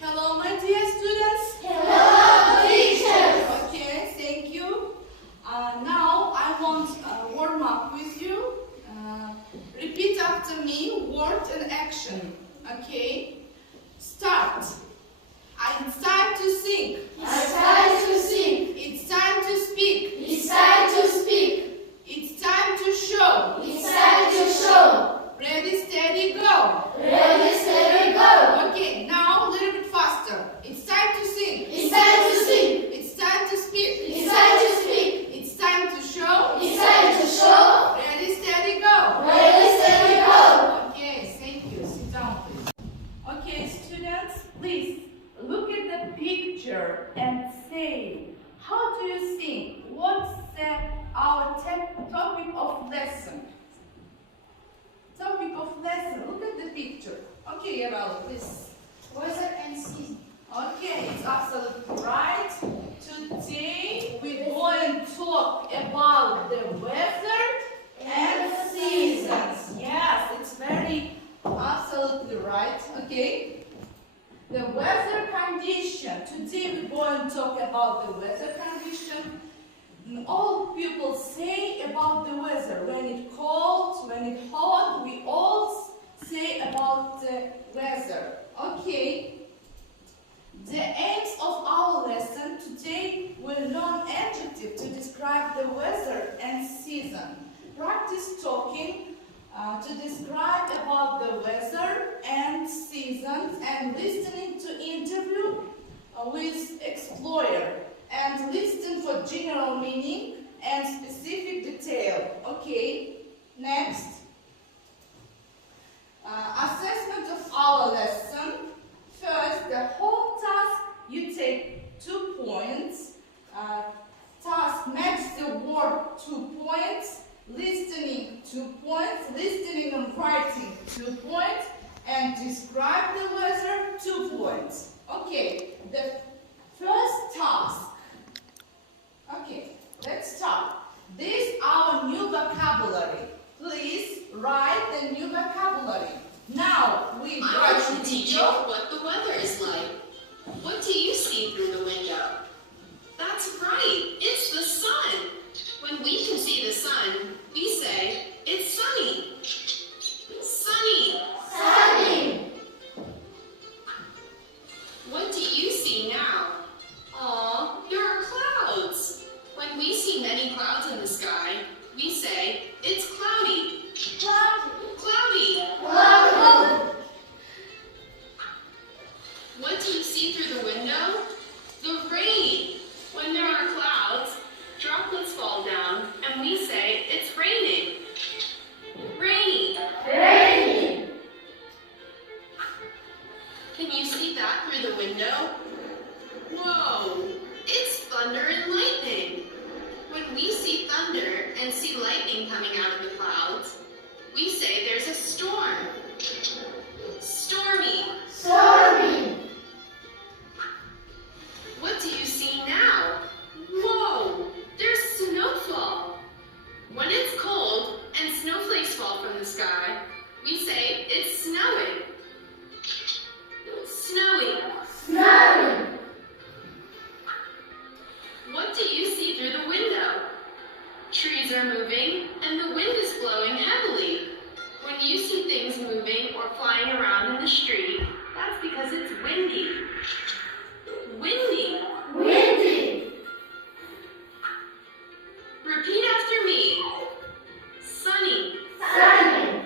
Hello, my dear students. Hello, teachers. Okay, thank you. Now I want warm up with you. Repeat after me, word and action. Okay? Start. It's time to sing. It's time to sing. It's time to speak. It's time to speak. It's time to show. It's time to show. Ready, steady, go. Ready, steady, go. Okay, now a little bit faster. It's time to sing. It's time to sing. It's time to speak. It's time to speak. It's time to show. It's time to show. Ready, steady, go. Ready, steady, go. Okay, thank you. Sit down, please. Okay, students, please look at the picture and say, how do you think? What's our topic of lesson? Topic of lesson. Look at the picture. Okay, Erala, please. Weather and season. Okay, it's absolutely right. Today we're going to talk about the weather and seasons. Yes, it's very absolutely right. Okay. The weather condition. Today we're going to talk about the weather condition. All people say about the weather. When it's cold, when it's hot, we all say about the weather. Okay. The aims of our lesson today will learn adjective to describe the weather and season. Practice talking to describe about the weather and seasons and listening to interview with explorer and listen for general meaning and specific detail. Okay, next. Assessment of our lesson. First, the whole task, you take 2 points. Task match the word 2 points. Listening 2 points. Listening and writing 2 points. And describe the weather 2 points. Okay, the first task. Okay, let's start. This is our new vocabulary. Please write the new vocabulary. Now we I watch want the to teach you video. what the weather is like. What do you see through the window? That's right, it's the sun. When we can see the sun, we say, it's sunny. Sunny. Sunny. What do you see now? Aw, there are clouds. When we see many clouds in the sky, we say, it's cloudy. Cloudy. Cloudy. Cloudy. What do you see through the window? The rain. When there are clouds, droplets fall down, and we say it's raining. Rainy. Rainy. Can you see that through the window? Whoa, it's thunder and lightning. When we see thunder and see lightning coming out of the clouds, we say there's a storm. Stormy. Stormy. What do you see now? Whoa, there's snowfall. When it's cold and snowflakes fall from the sky, we say it's snowing. Snowy. Snowy. What do you see through the window? Trees are moving and the wind is blowing heavily. When you see things moving or flying around in the street, that's because it's windy. Windy. Windy. Repeat after me. Sunny. Sunny.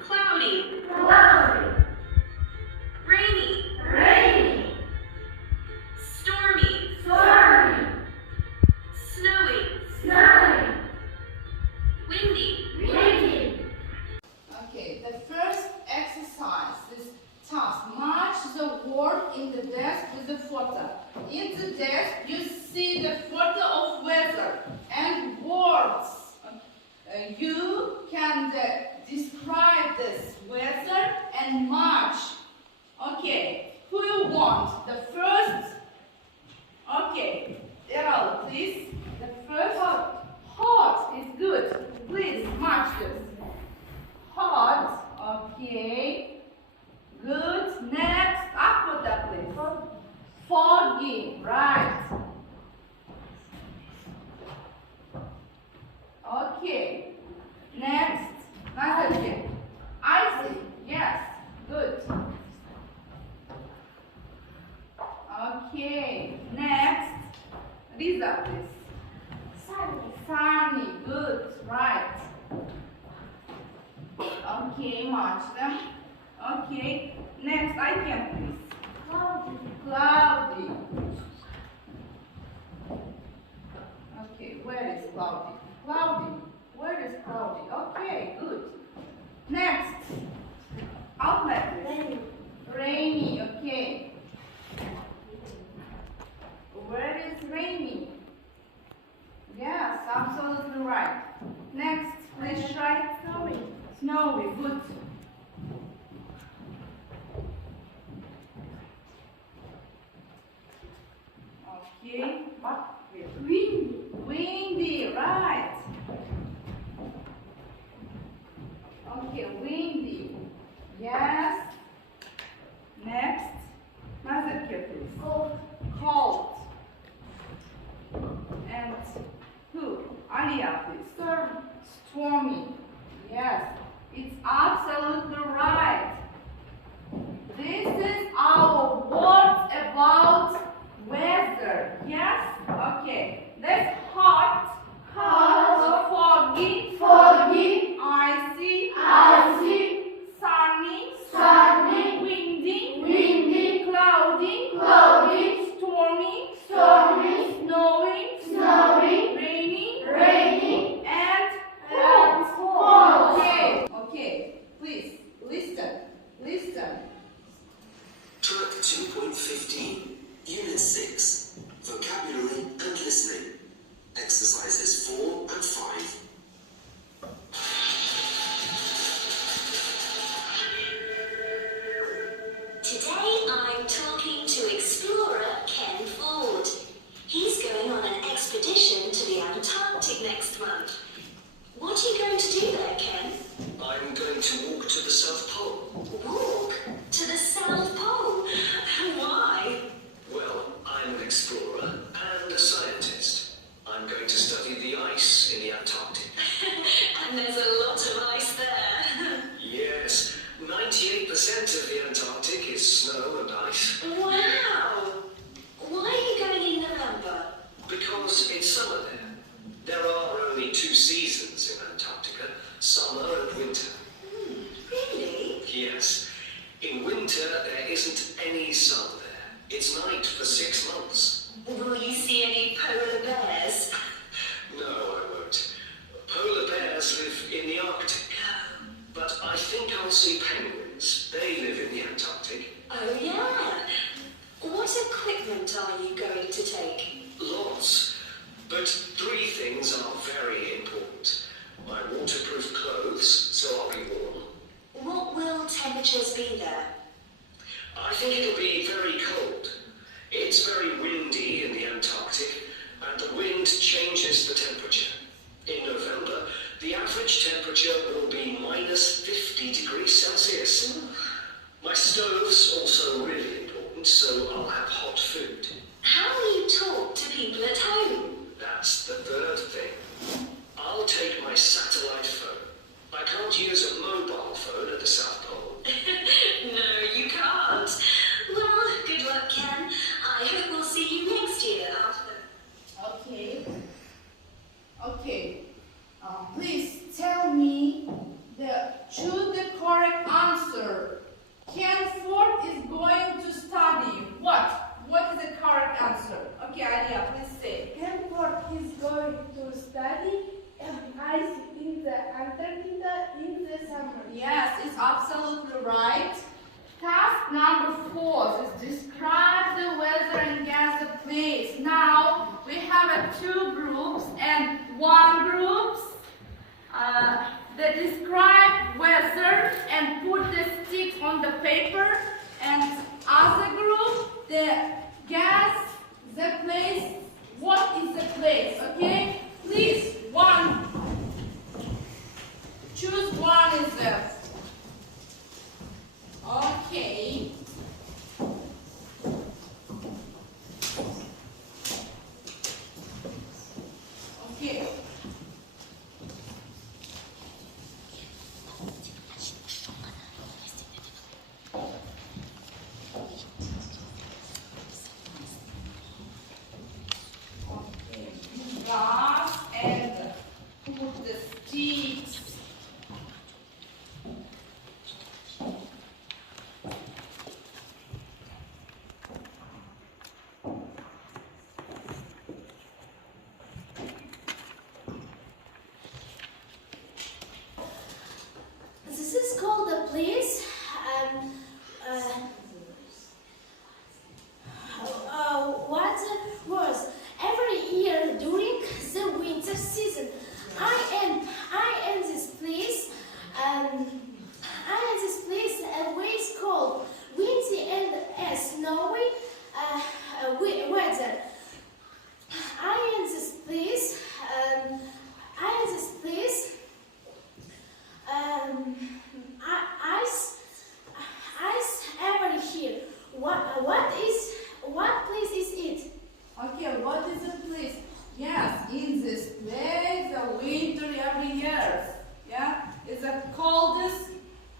Cloudy. Cloudy. Rainy. Rainy. Stormy. Stormy. Snowy. Snowy. Windy. Windy. Okay, the first exercise is task. Match the word in the desk with the photo. In the desk, you see the photo of weather and words. You can describe this weather and match. Okay, who you want? The first? Okay, Errol, please. The first hot is good. Please match this. Hot, okay. Good. Next, Aqua. Okay, match them. Okay. Next, I can please. Cloudy. Cloudy. Okay, where is cloudy? Cloudy. Where is cloudy? Okay, good. Next. Outlet. Rainy. Rainy. Okay. Where is rainy? Yes, absolutely right. Next, please try. Snowy. Snowy. Good. Okay. What? Windy. Windy, right. Okay, windy. Yes. Next. Nazarkia, please. Cold. Cold. And who? Alia, please. Storm. Stormy. Yes. It's absolutely right. This is our words about weather. Yes? Okay. That's hot. Hot. Foggy. Foggy. Icy. Icy. Sunny. Sunny. Windy. Windy. Cloudy. Cloudy. Stormy. Stormy. Snowy. Snowy. Rainy. Rainy. And Cold. cold. Okay. Okay. Please listen. Listen. Track 2.15, Unit 6, Vocabulary and Listening. Exercises 4 and 5. Today I'm talking to explorer Ken Ford. He's going on an expedition to the Antarctic next month. What are you going to do there, Ken? I'm going to walk to the South Pole. Walk to the South Pole? Why? Well, I'm an explorer and a scientist. I'm going to study the ice in the Antarctic. And there's a lot of ice there. Yes, 98% of the Antarctic is snow and ice. Wow! Why are you going in November? Because it's summer there. There are only 2 seasons in Antarctica, summer and winter. Really? Yes. In winter, there isn't any sun there. It's night for 6 months. Will you see any polar bears? No, I won't. Polar bears live in the Arctic. But I think I'll see penguins. They live in the Antarctic. Oh yeah. What equipment are you going to take? Lots. But 3 things are very important. My waterproof clothes, so I'll be warm. What will temperatures be there? I think it'll be very cold. It's very windy in the Antarctic, and the wind changes the temperature. In November, the average temperature will be minus 50 degrees Celsius. My stove's also really important, so I'll have hot food. How will you talk to people at home? That's the 3rd thing. I'll take my satellite phone. I can't use a mobile phone at the South Pole. No, you can't. Well, good luck, Ken. I hope we'll see you next year after. Okay. Okay. Please tell me choose the correct answer. Ken Ford is going to study what? What is the correct answer? Okay, Alia, please say. Ken Ford is going to study ice in the Antarctica in the summer. Yes, it's absolutely right. Task number 4 is describe the weather and guess the place. Now we have 2 groups and 1 group that describe weather and put the sticks on the paper, and other group that guess the place. What is the place? Okay, please choose one is there. Okay. Okay.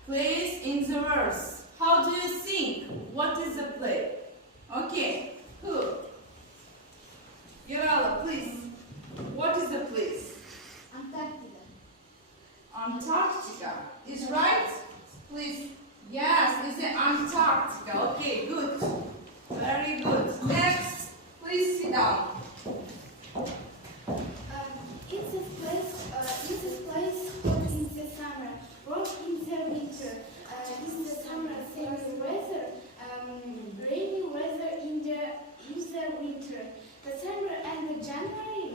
plays in the verse. How do you think? What is the play? Okay, who? Yarala, please. What is the place? Antarctica. Antarctica. Is right? Please. Yes, it's Antarctica. Okay, good. Very good. Next, please sit down. It's a place hot in the summer, warm in the winter. In the summer, sunny weather, rainy weather in the winter. December and January,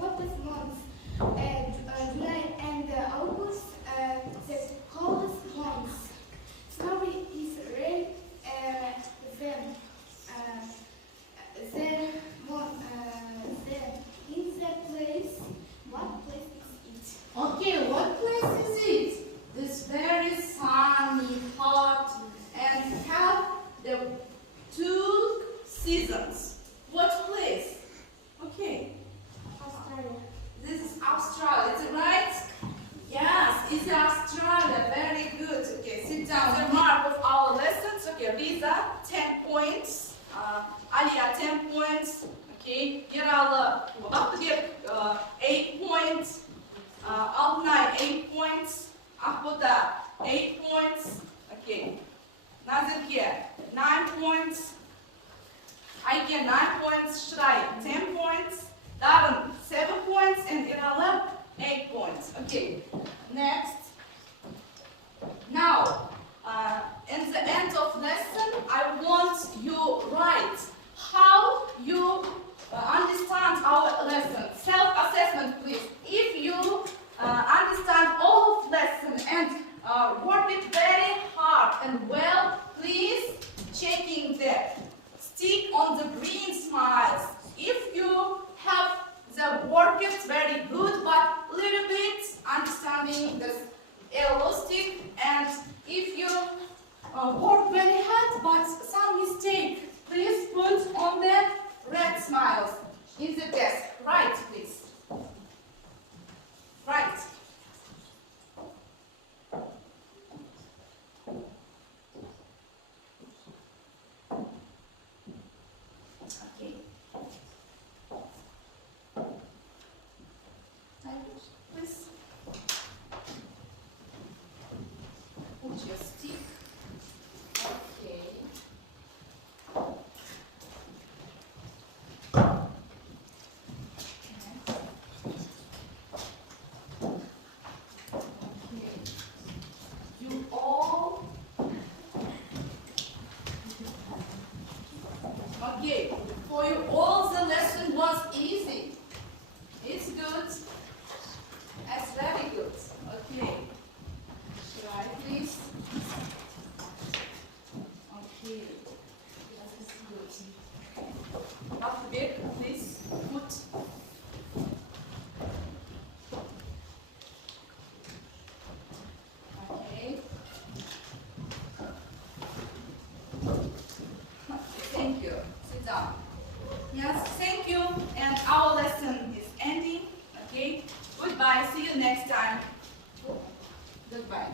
hottest months. July and August, the coldest months. Snowy is rain. In the place, what place is it? Okay, what place is it? This very sunny, hot, and have the 2 seasons. What place? Okay. Australia. This is Australia, is it right? Yes, it's Australia. Very good. Okay, sit down. The mark of our lessons. Okay, Riza, 10 points. Alia, 10 points. Okay, Yarala, 8 points. Altnay, 8 points. Ahbuda, 8 points. Okay. Nazirke, 9 points. Aike, 9 points. Shrai, 10 points. Darren, 7 points. And Irala, 8 points. Okay. Next. Now, in the end of lesson, I want you write how you understand our lesson. Self-assessment, please. If you understand all of lesson and work it very hard and well, please checking the stick on the green smiles. If you have the work it very good, but little bit understanding the yellow stick, and if you work very hard but some mistake, please put on the red smiles in the desk. Right, please. Right. Okay. Please put your stick. Okay. You all. Okay. For you all, the lesson was easy. It's good. That's very good. Okay. Try, please. Okay. That is good. Alphabet, please put. Okay. Thank you. Sit down. Yes, thank you. And our lesson is ending. Okay. Goodbye. See you next time. Goodbye.